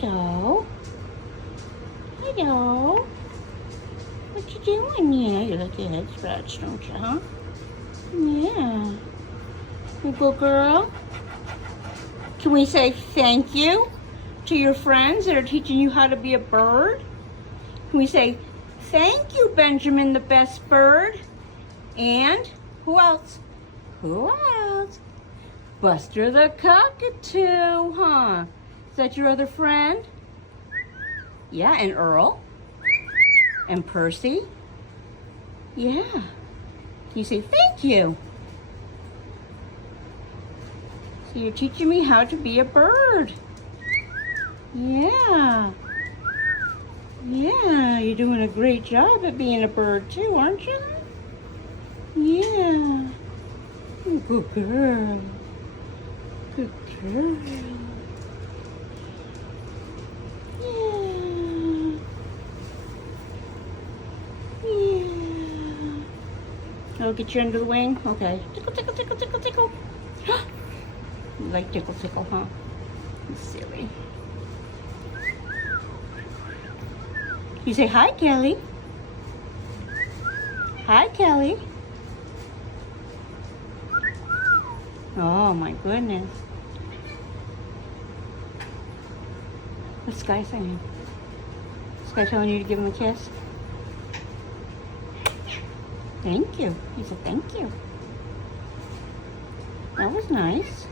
Hello. Hello. What you doing? Yeah, you like your head scratched, don't you, huh? Yeah. You good girl? Can we say thank you to your friends that are teaching you how to be a bird? Can we say, thank you, Benjamin the best bird? And who else? Who else? Buster the Cockatoo, huh? Is that your other friend? Yeah, and Earl? And Percy? Yeah. Can you say thank you? So you're teaching me how to be a bird. Yeah. Yeah, you're doing a great job at being a bird too, aren't you? Yeah. Good girl. Good girl. Yeah. Yeah. Oh, get you under the wing? Okay. Tickle, tickle, tickle, tickle, tickle. You like tickle, tickle, huh? You silly. You say, hi, Kelly. Hi, Kelly. Oh, my goodness. What's Sky saying? Sky telling you to give him a kiss? Thank you. He said, thank you. That was nice.